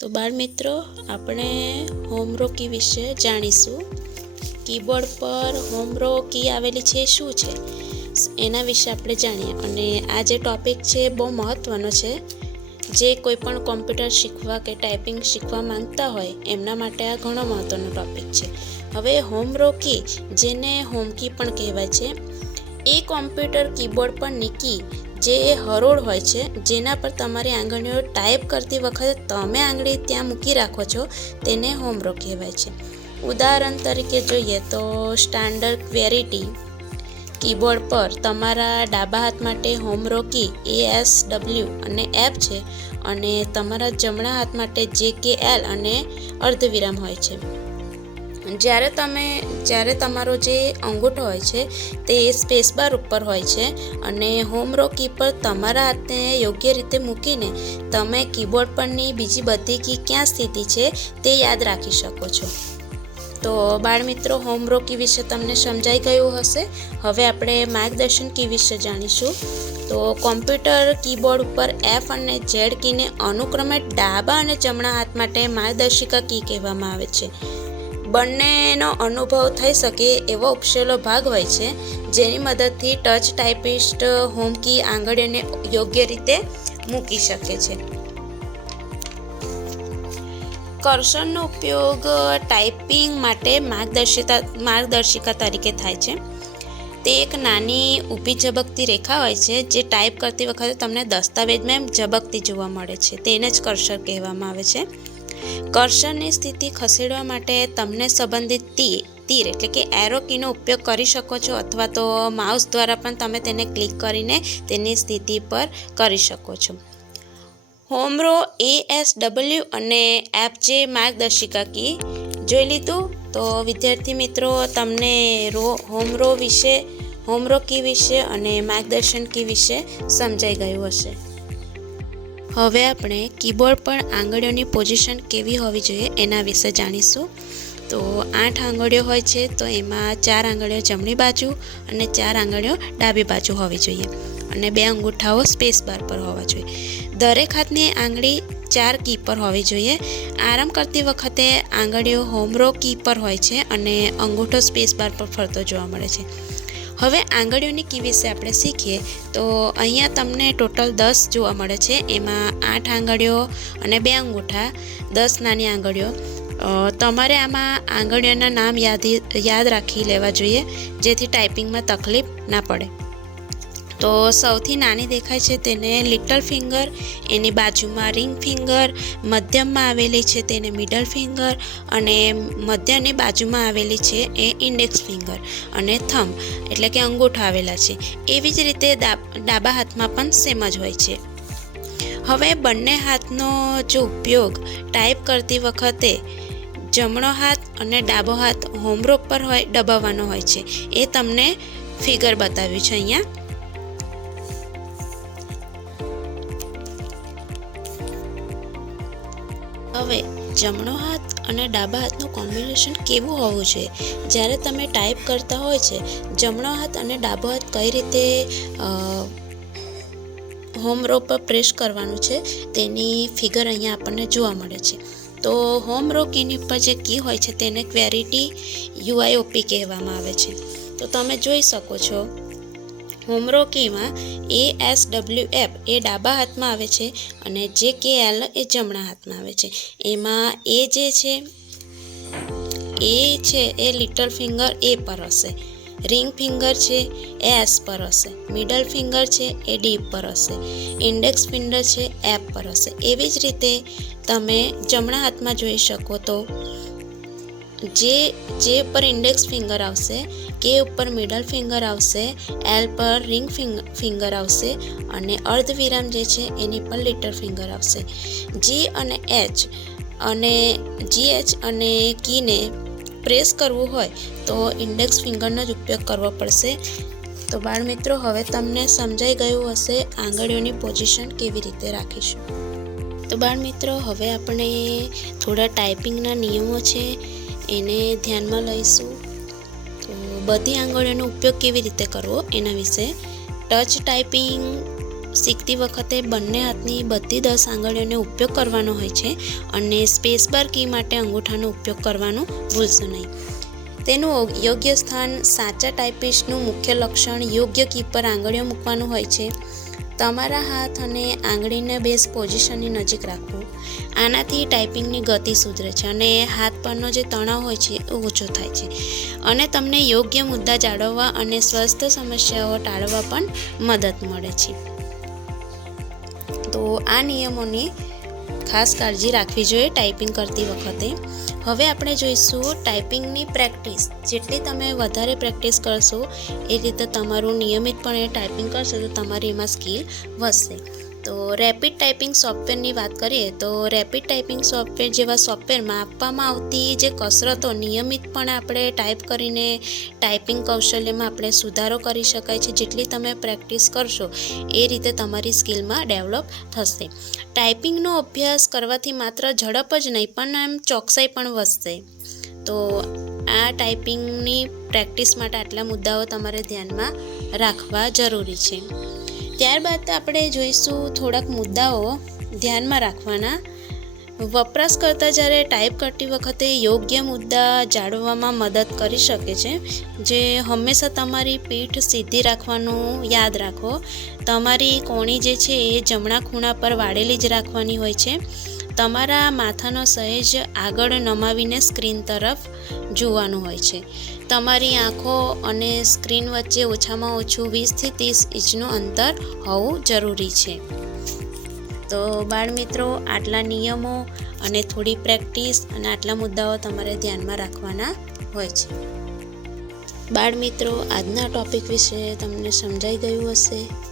તો બાળ મિત્રો, આપણે હોમ રો કી વિશે જાણીશું. કીબોર્ડ પર હોમ રો કી આવેલી છે શું છે એના વિશે આપણે જાણીએ. અને આ જે ટૉપિક છે બહુ મહત્ત્વનો છે. જે કોઈ પણ કોમ્પ્યુટર શીખવા કે ટાઈપિંગ શીખવા માંગતા હોય એમના માટે આ ઘણો મહત્ત્વનો ટૉપિક છે. હવે હોમ રો કી, જેને હોમ કી પણ કહેવાય છે, એ કોમ્પ્યુટર કીબોર્ડ પરની કી જે હરોળ હોય છે, જેના પર તમારી આંગળીઓ ટાઈપ કરતી વખતે તમે આંગળી ત્યાં મૂકી રાખો છો, તેને હોમ રો કહેવાય છે. ઉદાહરણ તરીકે જોઈએ તો સ્ટાન્ડર્ડ ક્વેરિટી કીબોર્ડ પર તમારા ડાબા હાથ માટે હોમ રો કી ASW અને F છે, અને તમારા જમણા હાથ માટે JKL અને અર્ધવિરામ હોય છે. જ્યારે તમારો જે અંગૂઠો હોય છે તે સ્પેસ બાર ઉપર હોય છે, અને હોમ રો કી પર તમારા હાથને યોગ્ય રીતે મૂકીને તમે કીબોર્ડ પરની બીજી બધી કી ક્યાં સ્થિતિ છે તે યાદ રાખી શકો છો. તો બાળ મિત્રો, હોમ રો કી વિશે તમને સમજાઈ ગયું હશે. હવે આપણે માર્ગદર્શન કી વિશે જાણીશું. તો કોમ્પ્યુટર કીબોર્ડ ઉપર F અને Z કીને અનુક્રમે ડાબા અને જમણા હાથ માટે માર્ગદર્શિકા કી કહેવામાં આવે છે. બંનેનો અનુભવ થઈ શકે એવો ઉપસેલો ભાગ હોય છે, જેની મદદથી ટચ ટાઈપિસ્ટ હોમ કી આંગળીઓને યોગ્ય રીતે મૂકી શકે છે. કર્સરનો ઉપયોગ ટાઈપિંગ માટે માર્ગદર્શિકા તરીકે થાય છે. તે એક નાની ઊભી ઝબકતી રેખા હોય છે જે ટાઈપ કરતી વખતે તમને દસ્તાવેજમાં ઝબકતી જોવા મળે છે. તેને જ કર્સર કહેવામાં આવે છે. કર્સરની સ્થિતિ ખસેડવા માટે તમને સંબંધિત તીર એટલે કે એરો કીનો ઉપયોગ કરી શકો છો, અથવા તો માઉસ દ્વારા પણ તમે તેને ક્લિક કરીને તેની સ્થિતિ પર કરી શકો છો. હોમ રો ASW અને FJ માર્ગદર્શિકા કી જોઈ લીધું. તો વિદ્યાર્થી મિત્રો, તમને હોમ રો કી વિશે અને માર્ગદર્શન કી વિશે સમજાઈ ગયું હશે. હવે આપણે કીબોર્ડ પર આંગળીઓની પોઝિશન કેવી હોવી જોઈએ એના વિશે જાણીશું. તો 8 આંગળીઓ હોય છે, તો એમાં 4 આંગળીઓ જમણી બાજુ અને 4 આંગળીઓ ડાબી બાજુ હોવી જોઈએ, અને 2 અંગૂઠાઓ સ્પેસ બાર પર હોવા જોઈએ. દરેક હાથની આંગળી 4 કી પર હોવી જોઈએ. આરામ કરતી વખતે આંગળીઓ હોમ રો કી પર હોય છે અને અંગૂઠો સ્પેસ બાર પર ફરતો જોવા મળે છે. હવે આંગળીઓની કી વિશે આપણે શીખીએ. તો અહીંયા તમને ટોટલ 10 જોવા મળે છે. એમાં 8 આંગળીઓ અને 2 અંગૂઠા, 10 નાની આંગળીઓ. તમારે આમાં આંગળીઓના નામ યાદ રાખી લેવા જોઈએ, જેથી ટાઈપિંગમાં તકલીફ ના પડે. તો સૌથી નાની દેખાય છે તેને લિટલ ફિંગર, એની બાજુમાં રિંગ ફિંગર, મધ્યમમાં આવેલી છે તેને મિડલ ફિંગર, અને મધ્યની બાજુમાં આવેલી છે એ ઇન્ડેક્સ ફિંગર, અને થંબ એટલે કે અંગૂઠા આવેલા છે. એવી જ રીતે ડાબા હાથમાં પણ સેમ જ હોય છે. હવે બંને હાથનો જો ઉપયોગ ટાઈપ કરતી વખતે જમણો હાથ અને ડાબો હાથ હોમ રો પર દબાવવાનો હોય છે. એ તમને ફિગર બતાવ્યું છે અહીંયા. હવે જમણો હાથ અને ડાબા હાથનું કોમ્બિનેશન કેવું હોવું જોઈએ? જ્યારે તમે ટાઈપ કરતા હોય છે, જમણો હાથ અને ડાબો હાથ કઈ રીતે હોમ રો પર પ્રેસ કરવાનું છે તેની ફિગર અહીંયા આપણને જોવા મળે છે. તો હોમ રો કીની ઉપર જે કી હોય છે તેને ક્વેરિટી UIOP કહેવામાં આવે છે. તો તમે જોઈ શકો છો, હોમ રો કીમાં ASWF એ ડાબા હાથમાં આવે છે, અને JKL એ જમણા હાથમાં આવે છે. એમાં એ લિટલ ફિંગર A પર હશે, રિંગ ફિંગર છે એ S પર હશે, મિડલ ફિંગર છે એ D પર હશે, ઇન્ડેક્સ ફિંગર છે F પર હશે. એવી જ રીતે તમે જમણા હાથમાં જોઈ શકો તો જે ઉપર ઇન્ડેક્સ ફિંગર આવશે, K ઉપર મિડલ ફિંગર આવશે, L પર રિંગ ફિંગર આવશે, અને અર્ધવિરામ જે છે એની પર લિટલ ફિંગર આવશે. GH અને કીને પ્રેસ કરવું હોય તો ઇન્ડેક્સ ફિંગરનો જ ઉપયોગ કરવો પડશે. તો બાળ મિત્રો, હવે તમને સમજાઈ ગયું હશે આંગળીઓની પોઝિશન કેવી રીતે રાખીશું. તો બાળ મિત્રો, હવે આપણે થોડા ટાઈપિંગના નિયમો છે એને ધ્યાનમાં લઈશું. તો બધી આંગળીઓનો ઉપયોગ કેવી રીતે કરવો એના વિશે. ટચ ટાઈપિંગ શીખતી વખતે બંને હાથની બધી 10 આંગળીઓનો ઉપયોગ કરવાનો હોય છે અને સ્પેસ બાર કી માટે અંગૂઠાનો ઉપયોગ કરવાનું ભૂલશો નહીં. તેનું યોગ્ય સ્થાન સાચા ટાઈપિસ્ટનું મુખ્ય લક્ષણ યોગ્ય કી પર આંગળીઓ મૂકવાનું હોય છે. તમારા હાથ અને આંગળીને બેઝ પોઝિશનની નજીક રાખવું. આનાથી ટાઈપિંગની ગતિ સુધરે છે અને હાથ પરનો જે તણાવ હોય છે એ ઓછો થાય છે અને તમને યોગ્ય મુદ્દા જાળવવા અને સ્વસ્થ સમસ્યાઓ ટાળવા પણ મદદ મળે છે. તો આ નિયમોની ખાસ કાળજી રાખવી જોઈએ ટાઈપિંગ કરતી વખતે. હવે આપણે જોઈશું ટાઈપિંગની પ્રેક્ટિસ. જેટલી તમે વધારે પ્રેક્ટિસ કરશો એ રીતે તમારું નિયમિતપણે ટાઈપિંગ કરશો તો તમારી એમાં સ્કિલ વધશે. તો રેપિડ ટાઈપિંગ સોફ્ટવેરની વાત કરીએ તો રેપિડ ટાઈપિંગ સોફ્ટવેર જેવા સોફ્ટવેરમાં આપવામાં આવતી જે કસરતો નિયમિતપણે આપણે ટાઈપ કરીને ટાઈપિંગ કૌશલ્યમાં આપણે સુધારો કરી શકાય છે. જેટલી તમે પ્રેક્ટિસ કરશો એ રીતે તમારી સ્કિલમાં ડેવલપ થશે. ટાઈપિંગનો અભ્યાસ કરવાથી માત્ર ઝડપ જ નહીં પણ એમ ચોકસાઈ પણ વધશે. તો આ ટાઈપિંગની પ્રેક્ટિસ માટે આટલા મુદ્દાઓ તમારે ધ્યાનમાં રાખવા જરૂરી છે. ત્યારબાદ આપણે જોઈશું થોડાક મુદ્દાઓ ધ્યાનમાં રાખવાના. વપરાશકર્તા જ્યારે ટાઈપ કરતી વખતે યોગ્ય મુદ્દા જાળવવામાં મદદ કરી શકે છે. જે હંમેશા તમારી પીઠ સીધી રાખવાનું યાદ રાખો. તમારી કોણી જે છે એ જમણા ખૂણા પર વાળેલી જ રાખવાની હોય છે. તમારા માથાનો સહેજ આગળ નમાવીને સ્ક્રીન તરફ જોવાનું હોય છે. તમારી આંખો અને સ્ક્રીન વચ્ચે ઓછામાં ઓછું 20 થી 30 ઇંચનું અંતર હોવું જરૂરી છે. તો બાળમિત્રો, આટલા નિયમો અને થોડી પ્રેક્ટિસ અને આટલા મુદ્દાઓ તમારે ધ્યાનમાં રાખવાના હોય છે. બાળમિત્રો, આજના ટૉપિક વિશે તમને સમજાઈ ગયું હશે.